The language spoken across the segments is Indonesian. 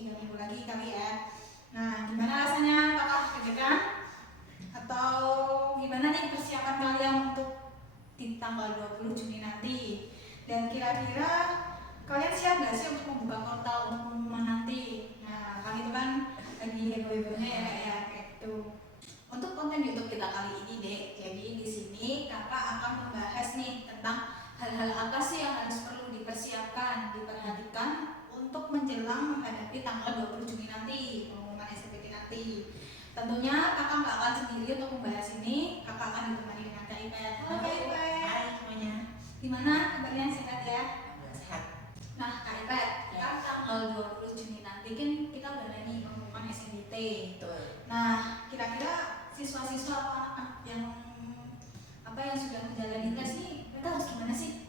3 minggu lagi kali ya. Nah, gimana rasanya? Apakah deg-degan? Atau gimana nih persiapan kalian untuk di tanggal 20 Juni nanti? Dan kira-kira kalian siap nggak sih untuk membuka portal untuk pengumuman nanti? Nah, kali itu kan lagi heboh-hebohnya ya kayak gitu. Untuk konten YouTube kita kali ini deh, jadi di sini kakak akan membahas nih tentang hal-hal apa sih yang harus perlu dipersiapkan, diperhatikan untuk menjelang menghadapi tanggal 20 Juni nanti, pengumuman SNMPTN nanti. Tentunya kakak nggak akan sendiri untuk membahas ini, kakak akan ditemani dengan Kak Ipet. Halo Kak Ipet. Hai semuanya. Gimana kabarnya, sehat ya? Sehat. Nah Kak Ipet, kan tanggal 20 Juni nanti kan kita udah ada nih pengumuman SNMPT. Betul. Nah, kira-kira siswa-siswa yang sudah menjalani tes nih, mereka harus gimana sih?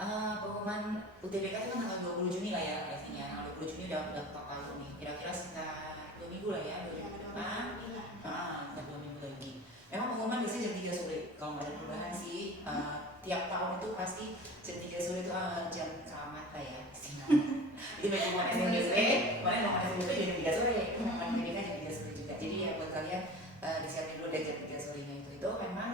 Pengumuman UTBK itu kan tanggal 20 Juni lah ya biasanya. Tanggal 20 Juni udah ketok palu nih. Kira-kira sekitar 2 minggu lah ya, 2 minggu depan. Sekitar 2 minggu lagi. Memang pengumuman biasanya jam 3 sore. Kalau nggak ada perubahan sih, tiap tahun itu pasti jam 3 sore itu jam keramat lah ya. Jadi bagi pengumuman SNMPT, kemarin pengumuman SNMPT jam 3 sore. Pengumuman UTBK jam 3 sore juga. Jadi ya buat kalian disiapin dulu dari jam 3 sorenya itu memang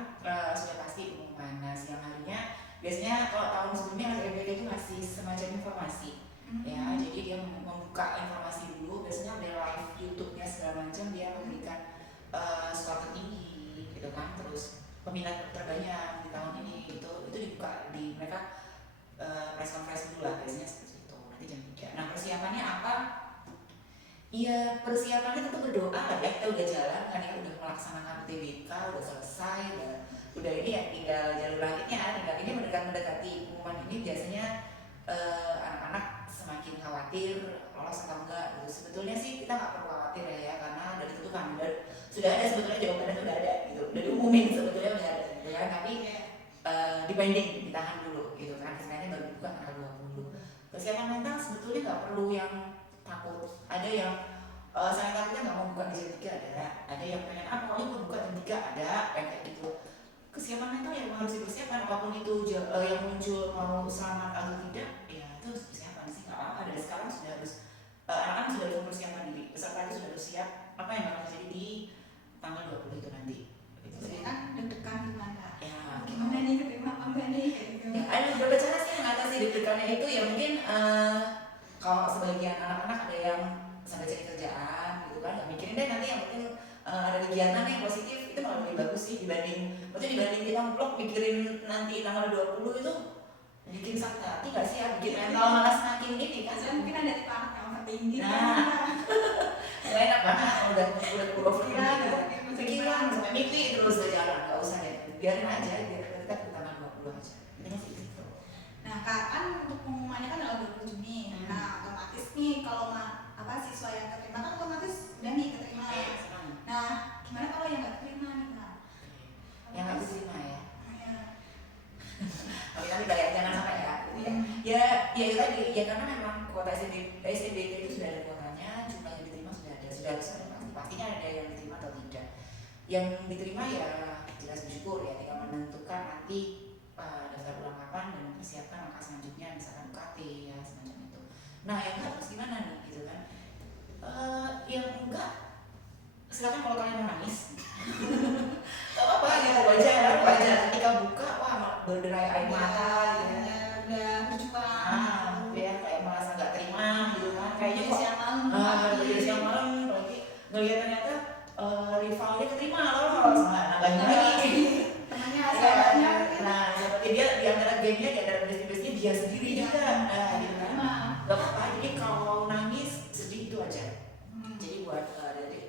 sudah pasti pengumuman. Nah, siang harinya biasanya kalau tahun sebelumnya SNMPT itu masih semacam informasi ya, jadi dia membuka informasi dulu, biasanya ada live YouTube-nya segala macam, dia memberikan skor tertinggi gitu kan, terus peminat terbanyak di tahun ini gitu, itu dibuka di mereka press conference dulu lah biasanya seperti itu, nanti jam 3. Nah, persiapannya apa? Iya, persiapannya tentu berdoa lah ya, kita udah jalan kan ya, udah melaksanakan UTBK, udah selesai, udah ini ya tinggal jalur langitnya, tinggal ini mendekati pengumuman ini biasanya anak-anak semakin khawatir lolos atau enggak gitu. Sebetulnya sih kita nggak perlu khawatir ya, karena dari itu kan sudah ada sebetulnya jawabannya, sudah ada gitu, udah diumumin sebetulnya udah ada gitu kan, tapi dibanding ditahan dulu gitu kan, sebenarnya baru buka tanggal 20. Persiapan mental sebetulnya nggak perlu yang takut, ada yang saya takutnya nggak mau buka di jam 3, ada yang pengen pokoknya mau buka jam 3, ada kayak gitu. Kesiapan mental yang harus dipersiapkan, apapun itu yang muncul mau selamat atau tidak ya itu harus persiapan sih, nggak apa-apa, dari sekarang sudah harus anak-anak sudah harus mempersiapkan diri, peserta itu sudah harus siap apa yang bakal terjadi di tanggal 20 itu nanti gitu. Jadi kan deg-degan gimana? Ya, gimana nih keterima apa enggak nih kayak gitu. Ya, ada beberapa cara sih mengatasi deg-degannya itu ya, mungkin kalau sebagian anak-anak ada yang sampai cari kerjaan gitu kan, nggak mikirin deh nanti, yang penting ada kegiatan yang positif, itu malah lebih bagus sih dibanding kita vlog mikirin nanti tanggal 20 itu bikin sakit hati nggak sih ya, bikin mental malah semakin ini kan. Saya mungkin ada tipe anak yang overthinking. Nah, nggak enak banget udah overthinking gitu, pikiran sampai mimpi terus berjalan, nggak usah ya, biarin aja, biar kita ke tanggal 20 aja. Ini sih gitu. Nah, Kak, kan untuk pengumumannya kan tanggal 20 Juni. Nah, otomatis nih kalau siswa yang keterima kan otomatis udah nih keterima. Nah, gimana kalau yang nggak keterima nih, Kak? Yang nggak keterima ya? Iya. Tapi jangan sampai ya, gitu ya. Ya itu tadi, ya karena memang kuota SNMPT itu sudah ada kuotanya, jumlah yang diterima sudah harus ada, pastinya ada yang diterima atau tidak. Yang diterima ya jelas bersyukur ya, tinggal menentukan nanti daftar ulang kapan dan mempersiapkan langkah selanjutnya, misalkan UKT ya semacam itu. Nah, yang enggak terus gimana nih gitu kan? Yang enggak, silakan kalau kalian mau nangis. Gak apa-apa gitu, wajar ketika buka wah berderai air mata gitu ya, udah berjuang ya kayak merasa gak terima gitu kan, kayaknya kok siang malam lagi ngeliat ternyata rivalnya keterima lolos, nambahnya lagi temannya sahabatnya, nah seperti dia di antara gengnya, di antara bestie-bestie dia sendiri juga, gitu kan. Gak apa-apa, jadi kalau nangis sedih itu aja. Jadi buat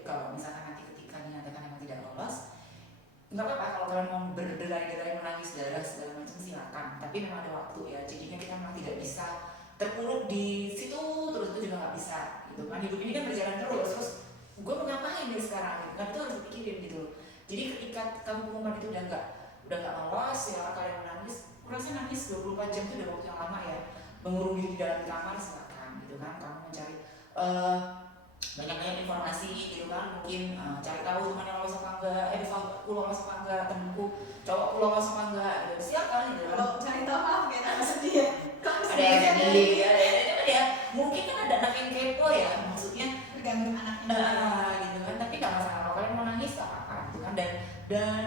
kalau misalkan nanti ketika dinyatakan emang tidak lolos, nggak apa-apa kalau kalian mau berderai-derai menangis darah segala macam, silakan, tapi memang ada waktu ya, jadinya kita memang tidak bisa terpuruk di situ terus, itu juga nggak bisa gitu kan, hidup ini kan berjalan terus gue mau ngapain nih sekarang gitu kan, itu harus dipikirin gitu. Jadi ketika kamu pengumuman itu udah nggak lolos ya, kalian menangis, kurasnya nangis 24 jam itu udah waktu yang lama ya, mengurung diri di dalam kamar silakan gitu kan, kamu mencari banyak informasi gitu kan, mungkin cari tahu temannya lolos apa enggak, aku lolos apa enggak, temenku cowokku lolos apa enggak gitu, silakan gitu. Kalau cari tahu kayak tak sedih ya. Ada yang sedih ya, mungkin kan ada anak yang kepo ya, maksudnya tergantung anaknya. gitu kan, tapi nggak masalah kalau kalian mau nangis nggak apa-apa gitu kan, dan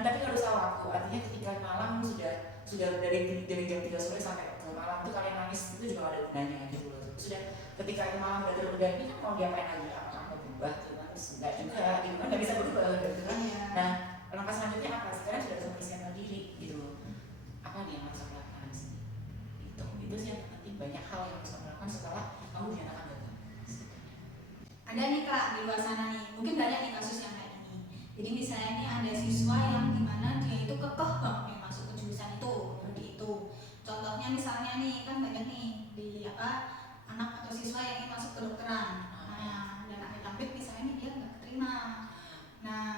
tapi harus tahu waktu, artinya ketika malam sudah dari jam 3 sore sampai ke malam itu kalian nangis itu juga nggak ada gunanya gitu loh. Sudah ketika itu malam udah terlalu ini kan mau diapain lagi, apakah mau berubah gitu kan, nggak juga gitu kan, nggak bisa berubah gitu kan. Nah langkah selanjutnya apa, sekarang sudah harus mempersiapkan diri gitu loh, apa nih yang harus aku lakukan di sini itu sih yang penting, banyak hal yang harus kamu lakukan setelah kamu dinyatakan gagal. Ada nih Kak di luar sana nih, mungkin banyak nih kasus yang kayak gini. Jadi misalnya nih ada siswa yang dimana dia itu kekeh banget yang masuk ke jurusan itu, prodi itu. Contohnya misalnya nih kan banyak nih di anak atau siswa yang ingin masuk kedokteran. Nah, dan amit-amit misalnya nih dia nggak keterima. Nah,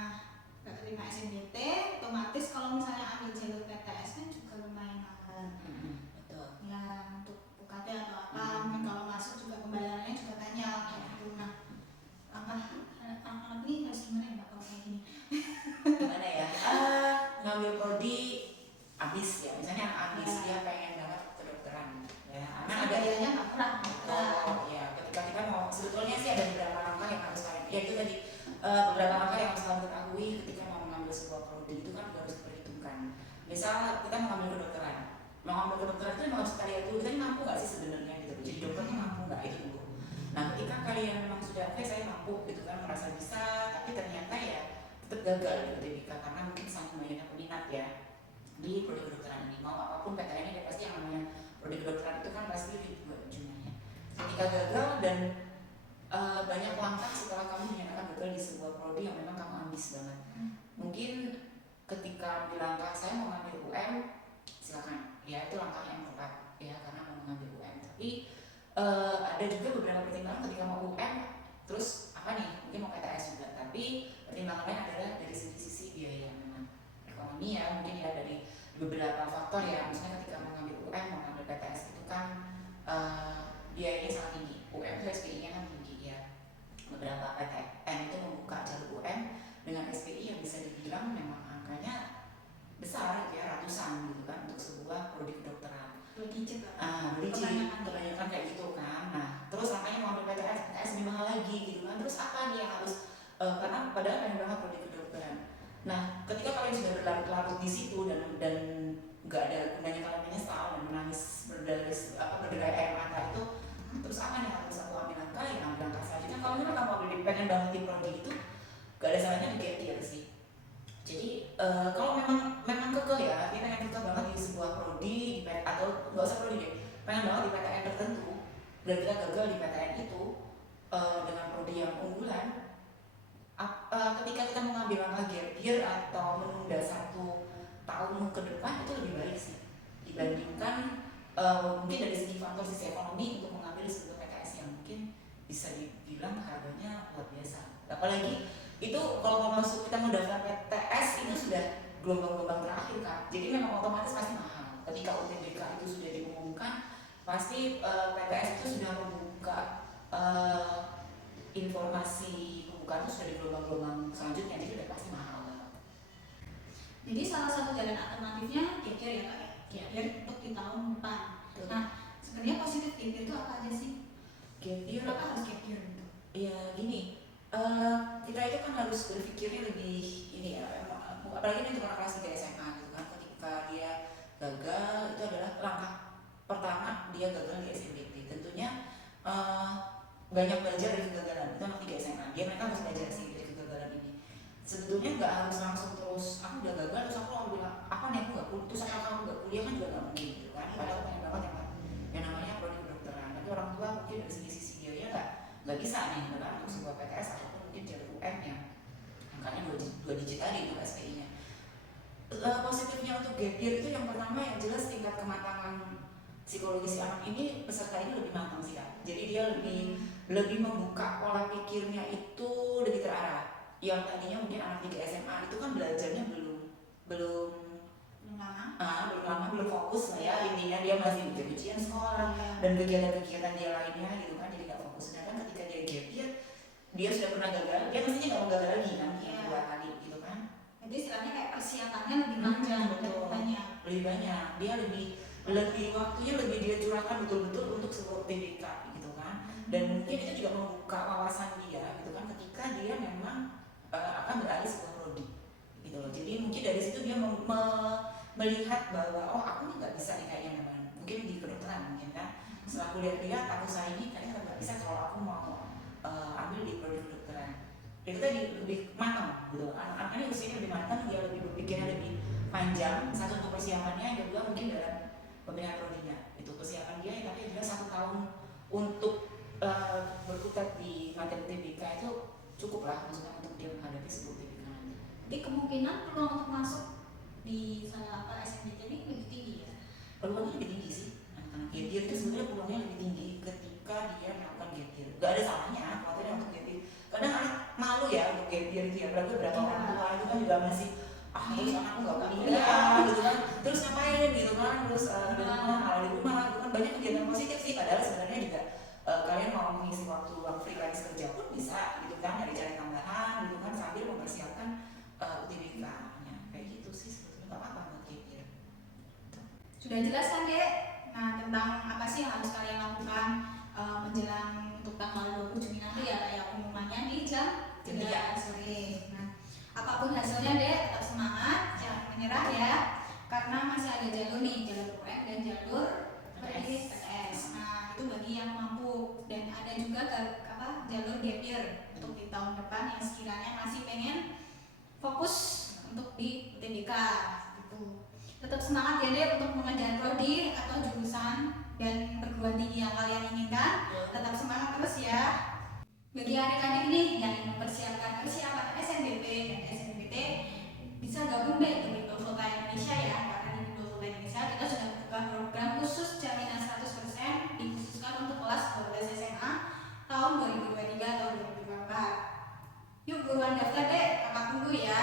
nggak keterima SNBT, otomatis kalau misalnya ambil jalur PTS kan juga lumayan mahal. Betul. Ya untuk UKT atau apa, mungkin kalau masuk juga pembayarannya juga banyak kayak gitu. Nah, anak-anak ini harus gimana ya Mbak kalau kayak gini? Gimana ya, ngambil prodi abis ya, misalnya abis dia pengen banget kedokteran ya, karena ada biayanya nggak murah. ya ketika kita mau, sebetulnya sih ada beberapa langkah yang harus kalian, ya itu tadi beberapa langkah yang harus kalian ketahui ketika mau mengambil sebuah prodi itu kan harus diperhitungkan. Misal kita mau ngambil kedokteran, itu memang harus kita lihat dulu kita ini mampu nggak sih sebenarnya gitu, jadi dokternya mampu nggak itu dulu. Nah ketika kalian memang sudah oke saya mampu gitu kan, merasa bisa, tapi ternyata ya tetap gagal di UTBK karena mungkin sangat banyaknya peminat ya di prodi kedokteran ini, mau apapun PTN nya pasti yang namanya prodi kedokteran itu kan pasti lebih jumlahnya. Ketika gagal dan banyak langkah setelah kamu dinyatakan gagal di sebuah prodi yang memang kamu ambis banget, mungkin ketika ambil langkah saya mau ngambil UM, silakan ya, itu langkah yang tepat ya karena mau mengambil UM. Tapi ada juga beberapa pertimbangan ketika mau UM terus apa nih, mungkin mau PTS juga, tapi pertimbangan lain adalah dari sisi biaya memang ekonomi ya, mungkin ya dari beberapa faktor ya, misalnya ketika mau ngambil UM mau ngambil PTS itu kan biayanya sangat tinggi, UM itu SPI nya kan tinggi ya, beberapa PTN itu membuka jalur UM dengan SPI yang bisa dibilang memang angkanya besar gitu ya, ratusan gitu kan untuk sebuah prodi kedokteran. 2 digit lah. Kebanyakan kayak gitu kan. Nah, terus makanya mau ambil PTS lebih mahal lagi gitu kan. Terus apa nih yang harus karena padahal pengen banget prodi kedokteran. Nah, ketika kalian sudah berlarut-larut di situ dan nggak ada gunanya kalian menyesal dan menangis berderai air mata itu, terus apa nih yang harus aku ambil langkah? Ya ambil langkah selanjutnya. Kalau memang kamu pengen banget di prodi itu, nggak ada salahnya di gap year sih. Jadi kalau memang kekeh ya, dia pengen kekeh banget di sebuah prodi atau nggak usah prodi deh, pengen banget di PTN tertentu dan kita gagal di PTN itu dengan prodi yang unggulan, ketika kita mengambil langkah gap year atau menunda 1 tahun ke depan itu lebih baik sih dibandingkan mungkin dari segi faktor sisi ekonomi untuk mengambil sebuah PTS yang mungkin bisa dibilang harganya luar biasa, apalagi itu kalau mau masuk kita mau daftar PTS itu sudah gelombang-gelombang terakhir kan, jadi memang otomatis pasti mahal. Ketika UTBK itu sudah diumumkan pasti PTS itu sudah membuka informasi pembukaan itu sudah di gelombang-gelombang selanjutnya, jadi sudah pasti mahal. Jadi salah satu jalan alternatifnya gap year ya Kak ya, gap year untuk di tahun depan. Nah sebenarnya positif gap year itu apa aja sih? Gap year apa harus gap year gitu? Ya gini, kita itu kan harus berpikirnya lebih ini ya, apalagi untuk anak kelas 3 SMA gitu kan, ketika dia gagal itu adalah langkah pertama dia gagal di SNBT, tentunya banyak belajar dari kegagalan itu anak 3 SMA, mereka harus belajar sih dari kegagalan ini. Sebetulnya nggak harus langsung terus aku udah gagal terus aku mau bilang apa nih aku nggak kuliah, terus aku nggak kuliah kan juga nggak mungkin gitu kan, padahal aku pengen banget yang namanya prodi kedokteran, tapi orang tua mungkin dari sisi biaya nggak bisa nih kan untuk sebuah PTS ataupun mungkin jalur UM yang angkanya 2 digit tadi untuk SPI-nya. Positifnya untuk gap year itu yang pertama yang jelas tingkat kematangan psikologis anak ini, peserta ini lebih matang sih kan, jadi dia lebih membuka pola pikirnya itu lebih terarah. Yang tadinya mungkin anak 3 SMA itu kan belajarnya belum lama, belum fokus lah ya, intinya dia masih ujian sekolah dan kegiatan-kegiatan dia lainnya gitu kan, jadi nggak fokus. Sedangkan ketika dia gap year dia sudah pernah gagal, dia mestinya nggak mau gagal lagi kan, yang 2 kali gitu kan. Jadi istilahnya kayak persiapannya lebih panjang, lebih banyak. Dia lebih waktunya dia curahkan betul-betul untuk sebuah UTBK gitu kan. kan. Dan mungkin itu juga membuka wawasan dia gitu kan ketika dia memang akan beralih sebuah prodi gitu loh. Jadi mungkin dari situ dia melihat bahwa oh aku nih nggak bisa nih kayaknya memang mungkin di kedokteran mungkin kan. Setelah aku lihat-lihat aku saya ini kayaknya nggak bisa kalau aku mau ambil di prodi kedokteran. Itu tadi lebih matang gitu. Anak-anak ini usianya lebih matang, dia lebih berpikirnya lebih panjang. Satu untuk persiapannya, yang kedua mungkin dalam pemilihan prodinya. Itu persiapan dia, tapi juga 1 tahun untuk berkutat di materi UTBK itu cukup lah maksudnya untuk dia menghadapi sebuah UTBK nanti. Jadi kemungkinan peluang untuk masuk di sana SNBT ini lebih tinggi ya? Peluangnya lebih tinggi sih. Anak-anak gap year itu sebenarnya peluangnya lebih tinggi ketika dia melakukan gap year. Gak ada salahnya kalau tidak untuk gap year. Kadang anak malu ya untuk gap year itu ya. Berapa orang tua itu kan juga masih terus anakku gak kuliah gitu kan. Terus ngapain gitu kan. Terus di rumah malah di rumah gitu kan. Banyak kegiatan positif sih. Padahal sebenarnya juga kalian mau mengisi waktu luang freelance kerja pun bisa gitu kan. Cari tambahan gitu kan sambil mempersiapkan UTBK-nya. Kayak gitu sih sebetulnya gak apa-apa buat gap year. Sudah jelas kan Dek? Nah tentang apa sih yang harus kalian lakukan menjelang untuk tanggal 20 Juni nanti ya kayak pengumumannya di jam 3 sore. Nah apapun hasilnya Dek tetap semangat, jangan menyerah ya, karena masih ada jalur nih, jalur UN dan jalur PTS. Nah itu bagi yang mampu, dan ada juga jalur gap year untuk di tahun depan yang sekiranya masih pengen fokus untuk di UTBK gitu. Tetap semangat ya Dek untuk mengejar prodi atau jurusan dan perguruan tinggi yang kalian inginkan. Tetap semangat terus ya. Bagi adik-adik nih yang ingin mempersiapkan persiapan SNBP dan SNBT, bisa gabung deh di Bindo Volta Indonesia ya, karena di Bindo Volta Indonesia kita sudah membuka program khusus jaminan 100% dikhususkan untuk kelas 12 SMA tahun 2023 atau 2024. Yuk buruan daftar deh, kakak tunggu ya.